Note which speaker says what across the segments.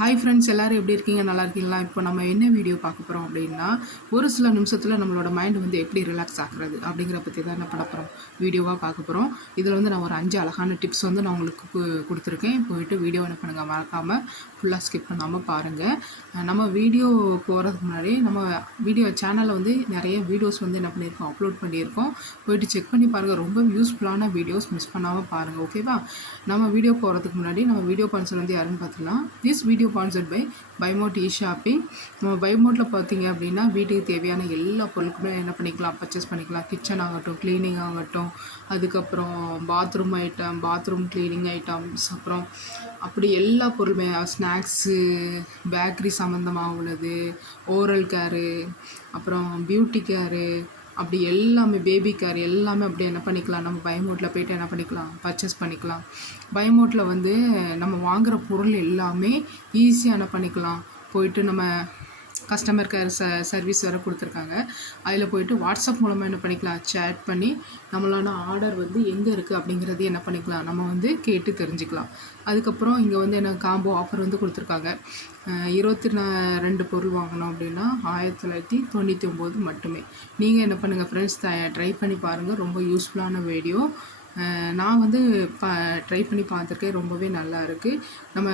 Speaker 1: hi friends எல்லோரும் எப்படி இருக்கீங்க நல்லா இருக்கீங்களா இப்போ நம்ம என்ன வீடியோ பார்க்க போகிறோம் அப்படின்னா ஒரு சில நிமிஷத்தில் நம்மளோட மைண்ட் வந்து எப்படி ரிலாக்ஸ் ஆகுறது அப்படிங்கிற பற்றி தான் என்ன பண்ண போகிறோம் வீடியோவாக பார்க்க போகிறோம் இதில் வந்து நான் ஒரு அஞ்சு அழகான டிப்ஸ் வந்து நான் உங்களுக்கு கொடுத்துருக்கேன் போயிட்டு வீடியோ என்ன பண்ணுங்கள் மறக்காமல் ஃபுல்லாக ஸ்கிப் பண்ணாமல் பாருங்கள் நம்ம வீடியோ போகிறதுக்கு முன்னாடி நம்ம வீடியோ சேனலில் வந்து நிறைய வீடியோஸ் வந்து என்ன பண்ணியிருக்கோம் அப்லோட் பண்ணியிருக்கோம் போயிட்டு செக் பண்ணி பாருங்கள் ரொம்ப யூஸ்ஃபுல்லான வீடியோஸ் மிஸ் பண்ணாமல் பாருங்கள் ஓகேவா நம்ம வீடியோ போகிறதுக்கு முன்னாடி நம்ம வீடியோ பர்சன் வந்து யாருன்னு பார்த்தீங்கன்னா திஸ் வீடியோ ஸ்பான்சர்ட் பை பைமோட் இ ஷாப்பிங் நம்ம பைமோட்டில் பார்த்தீங்க அப்படின்னா வீட்டுக்கு தேவையான எல்லா பொருளுக்குமே என்ன பண்ணிக்கலாம் பர்ச்சேஸ் பண்ணிக்கலாம் கிச்சன் ஆகட்டும் க்ளீனிங் ஆகட்டும் அதுக்கப்புறம் bathroom item bathroom cleaning items அப்புறம் அப்படி எல்லா பொருளுமே ஸ்நாக்ஸு பேக்கரி சம்மந்தமாக உள்ளது ஓரல் கேரு அப்புறம் பியூட்டி கேரு அப்படி எல்லாமே பேபி கேர் எல்லாமே அப்படி என்ன பண்ணிக்கலாம் நம்ம பயமோட்டில் போய்ட்டு என்ன பண்ணிக்கலாம் பர்ச்சேஸ் பண்ணிக்கலாம் பயமோட்டில் வந்து நம்ம வாங்குகிற பொருள் எல்லாமே ஈஸியாக என்ன பண்ணிக்கலாம் போயிட்டு நம்ம கஸ்டமர் கேர் ச சர்வீஸ் வேறு கொடுத்துருக்காங்க அதில் போயிட்டு வாட்ஸ்அப் மூலமாக என்ன பண்ணிக்கலாம் சேட் பண்ணி நம்மளான ஆர்டர் வந்து எங்கே இருக்குது அப்படிங்கிறது என்ன பண்ணிக்கலாம் நம்ம வந்து கேட்டு தெரிஞ்சுக்கலாம் அதுக்கப்புறம் இங்கே வந்து என்ன காம்போ ஆஃபர் வந்து கொடுத்துருக்காங்க இருபத்தி ரெண்டு பொருள் வாங்கினோம் அப்படின்னா ஆயிரத்தி தொள்ளாயிரத்தி தொண்ணூற்றி ஒம்பது மட்டுமே நீங்கள் என்ன பண்ணுங்கள் ஃப்ரெண்ட்ஸ் த ட்ரை பண்ணி பாருங்கள் ரொம்ப யூஸ்ஃபுல்லான வீடியோ நான் வந்து ப ட்ரை பண்ணி பார்த்துருக்கேன் ரொம்பவே நல்லா இருக்குது நம்ம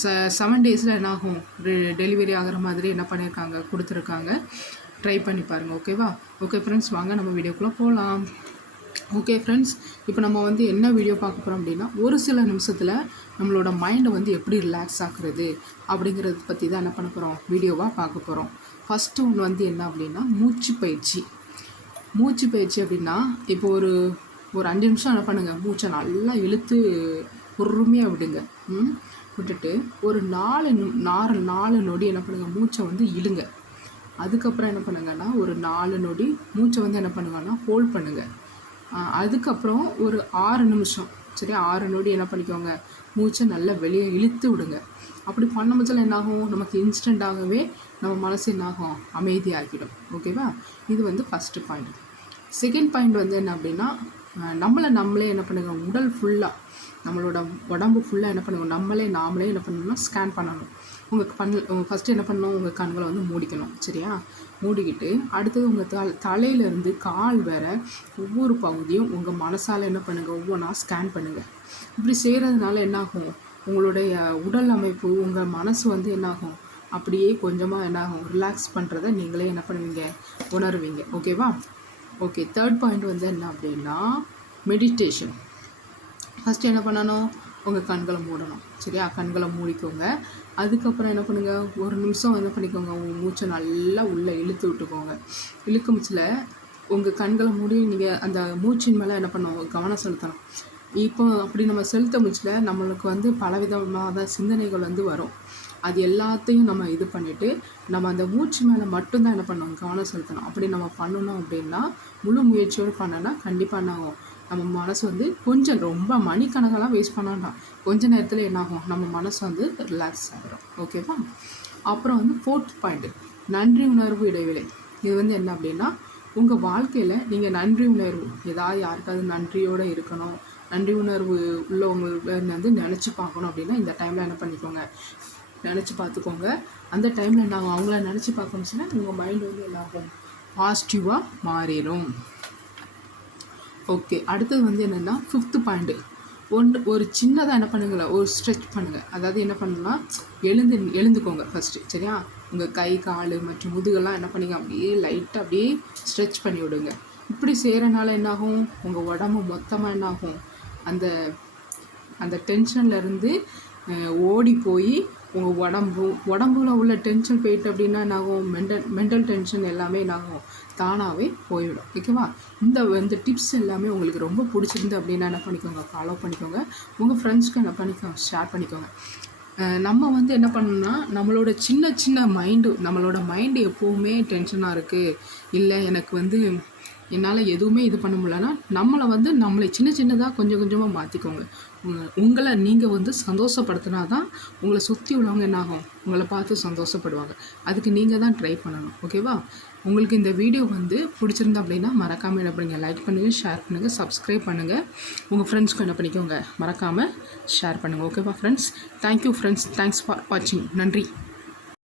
Speaker 1: ச செவன் டேஸில் என்ன ஆகும் டெலிவரி ஆகிற மாதிரி என்ன பண்ணியிருக்காங்க கொடுத்துருக்காங்க ட்ரை பண்ணி பாருங்கள் ஓகேவா ஓகே ஃப்ரெண்ட்ஸ் வாங்க நம்ம வீடியோக்குள்ளே போகலாம் ஓகே ஃப்ரெண்ட்ஸ் இப்போ நம்ம வந்து என்ன வீடியோ பார்க்க போகிறோம் அப்படின்னா ஒரு சில நிமிஷத்தில் நம்மளோட மைண்டை வந்து எப்படி ரிலாக்ஸ் ஆகுறது அப்படிங்கிறத பற்றி தான் என்ன பண்ண போகிறோம் வீடியோவாக பார்க்க போகிறோம் ஃபஸ்ட்டு ஒன்று வந்து என்ன அப்படின்னா மூச்சு பயிற்சி மூச்சு பயிற்சி அப்படின்னா இப்போ ஒரு ஒரு அஞ்சு நிமிஷம் என்ன பண்ணுங்கள் மூச்சை நல்லா இழுத்து பொறுமையாக விடுங்க விட்டுட்டு ஒரு நாலு நாலு நாலு நொடி என்ன பண்ணுங்கள் மூச்சை வந்து இழுங்க அதுக்கப்புறம் என்ன பண்ணுங்கன்னா ஒரு நாலு நொடி மூச்சை வந்து என்ன பண்ணுங்கன்னா ஹோல்ட் பண்ணுங்கள் அதுக்கப்புறம் ஒரு ஆறு நிமிஷம் சரி ஆறு நொடி என்ன பண்ணிக்கோங்க மூச்சை நல்லா வெளியே இழுத்து விடுங்க அப்படி பண்ண முடிச்சால் என்னாகும் நமக்கு இன்ஸ்டண்ட்டாகவே நம்ம மனசு என்னாகும் அமைதியாகிடும் ஓகேவா இது வந்து ஃபஸ்ட்டு பாயிண்ட் செகண்ட் பாயிண்ட் வந்து என்ன அப்படின்னா நம்மளை நம்மளே என்ன பண்ணுங்கள் உடல் ஃபுல்லாக நம்மளோட உடம்பு ஃபுல்லாக என்ன பண்ணுங்க நம்மளே நாமளே என்ன பண்ணணும்னா ஸ்கேன் பண்ணணும் உங்கள் கண் ஃபஸ்ட்டு என்ன பண்ணணும் உங்கள் கண்களை வந்து மூடிக்கணும் சரியா மூடிக்கிட்டு அடுத்தது உங்கள் தலை தலையிலேருந்து கால் வர ஒவ்வொரு பகுதியும் உங்கள் மனசால் என்ன பண்ணுங்கள் ஒவ்வொன்றா ஸ்கேன் பண்ணுங்கள் இப்படி செய்கிறதுனால என்னாகும் உங்களுடைய உடல் அமைப்பு உங்கள் மனசு வந்து என்னாகும் அப்படியே கொஞ்சமாக என்னாகும் ரிலாக்ஸ் பண்ணுறதை நீங்களே என்ன பண்ணுவீங்க உணருவீங்க ஓகேவா ஓகே தேர்ட் பாயிண்ட் வந்து என்ன அப்படின்னா மெடிடேஷன் ஃபஸ்ட் என்ன பண்ணணும் உங்கள் கண்களை மூடணும் சரியா கண்களை மூடிக்கோங்க அதுக்கப்புறம் என்ன பண்ணுங்கள் ஒரு நிமிஷம் என்ன பண்ணிக்கோங்க உங்கள் மூச்சை நல்லா உள்ளே இழுத்து விட்டுக்கோங்க இழுக்கு சில உங்கள் கண்களை மூடி நீங்கள் அந்த மூச்சின் மேலே என்ன பண்ணுவோம் கவனம் செலுத்தணும் இப்போ அப்படி நம்ம செலுத்த முடிச்சில் நம்மளுக்கு வந்து பலவிதமாக சிந்தனைகள் வந்து வரும் அது எல்லாத்தையும் நம்ம இது பண்ணிவிட்டு நம்ம அந்த மூச்சு மேலே மட்டும்தான் என்ன பண்ணணும் கவனம் செலுத்தணும் அப்படி நம்ம பண்ணணும் அப்படின்னா முழு முயற்சியோடு பண்ணோன்னா கண்டிப்பாக என்ன ஆகும் நம்ம மனசு வந்து கொஞ்சம் ரொம்ப மணிக்கணக்கெல்லாம் வேஸ்ட் பண்ண வேண்டாம் கொஞ்ச நேரத்தில் என்னாகும் நம்ம மனசு வந்து ரிலாக்ஸ் ஆகிடும் ஓகேவா அப்புறம் வந்து ஃபோர்த் பாயிண்ட்டு நன்றி உணர்வு இடைவேளை இது வந்து என்ன அப்படின்னா உங்கள் வாழ்க்கையில் நீங்கள் நன்றி உணர்வு ஏதாவது யாருக்காவது நன்றியோடு இருக்கணும் நன்றி உணர்வு உள்ளவங்க வந்து நினச்சி பார்க்கணும் அப்படின்னா இந்த டைமில் என்ன பண்ணிக்கோங்க நினச்சி பார்த்துக்கோங்க அந்த டைமில் நாங்கள் அவங்கள நினச்சி பார்க்கணுச்சுன்னா உங்கள் மைண்ட் வந்து என்னாகும் பாசிட்டிவாக மாறிடும் ஓகே அடுத்தது வந்து என்னென்னா ஃபிஃப்த்து பாயிண்ட்டு ஒன்று ஒரு சின்னதாக என்ன பண்ணுங்களா ஒரு ஸ்ட்ரெச் பண்ணுங்கள் அதாவது என்ன பண்ணலாம் எழுந்து எழுந்துக்கோங்க ஃபஸ்ட்டு சரியா உங்கள் கை கால் மற்றும் முதுகெல்லாம் என்ன பண்ணுங்கள் அப்படியே லைட்டாக அப்படியே ஸ்ட்ரெச் பண்ணி விடுங்க இப்படி செய்கிறனால என்னாகும் உங்கள் உடம்பு மொத்தமாக என்னாகும் அந்த அந்த டென்ஷன்லேருந்து ஓடி போய் உங்கள் உடம்பும் உடம்புல உள்ள டென்ஷன் போயிட்டு அப்படின்னா என்னாகும் மென்டல் மென்டல் டென்ஷன் எல்லாமே என்னாகும் தானாகவே போயிடும் ஓகேவா இந்த இந்த டிப்ஸ் எல்லாமே உங்களுக்கு ரொம்ப பிடிச்சிருந்து அப்படின்னா என்ன பண்ணிக்கோங்க ஃபாலோ பண்ணிக்கோங்க உங்கள் ஃப்ரெண்ட்ஸ்க்கு என்ன பண்ணிக்கோங்க ஷேர் பண்ணிக்கோங்க நம்ம வந்து என்ன பண்ணணும்னா நம்மளோட சின்ன சின்ன மைண்டு நம்மளோட மைண்டு எப்போவுமே டென்ஷனாக இருக்குது இல்லை எனக்கு வந்து என்னால் எதுவுமே இது பண்ண முடியலன்னா நம்மளை வந்து நம்மளை சின்ன சின்னதாக கொஞ்சம் கொஞ்சமாக மாற்றிக்கோங்க உங்களை நீங்கள் வந்து சந்தோஷப்படுத்தினா தான் உங்களை சுற்றி உள்ளவங்க என்னாகும் உங்களை பார்த்து சந்தோஷப்படுவாங்க அதுக்கு நீங்கள் தான் ட்ரை பண்ணணும் ஓகேவா உங்களுக்கு இந்த வீடியோ வந்து பிடிச்சிருந்தா அப்படின்னா மறக்காமல் என்ன பண்ணுங்கள் லைக் பண்ணுங்கள் ஷேர் பண்ணுங்கள் சப்ஸ்கிரைப் பண்ணுங்கள் உங்கள் ஃப்ரெண்ட்ஸ்க்கு என்ன பண்ணிக்கோங்க மறக்காமல் ஷேர் பண்ணுங்கள் ஓகேவா friends thank you friends thanks for வாட்சிங் நன்றி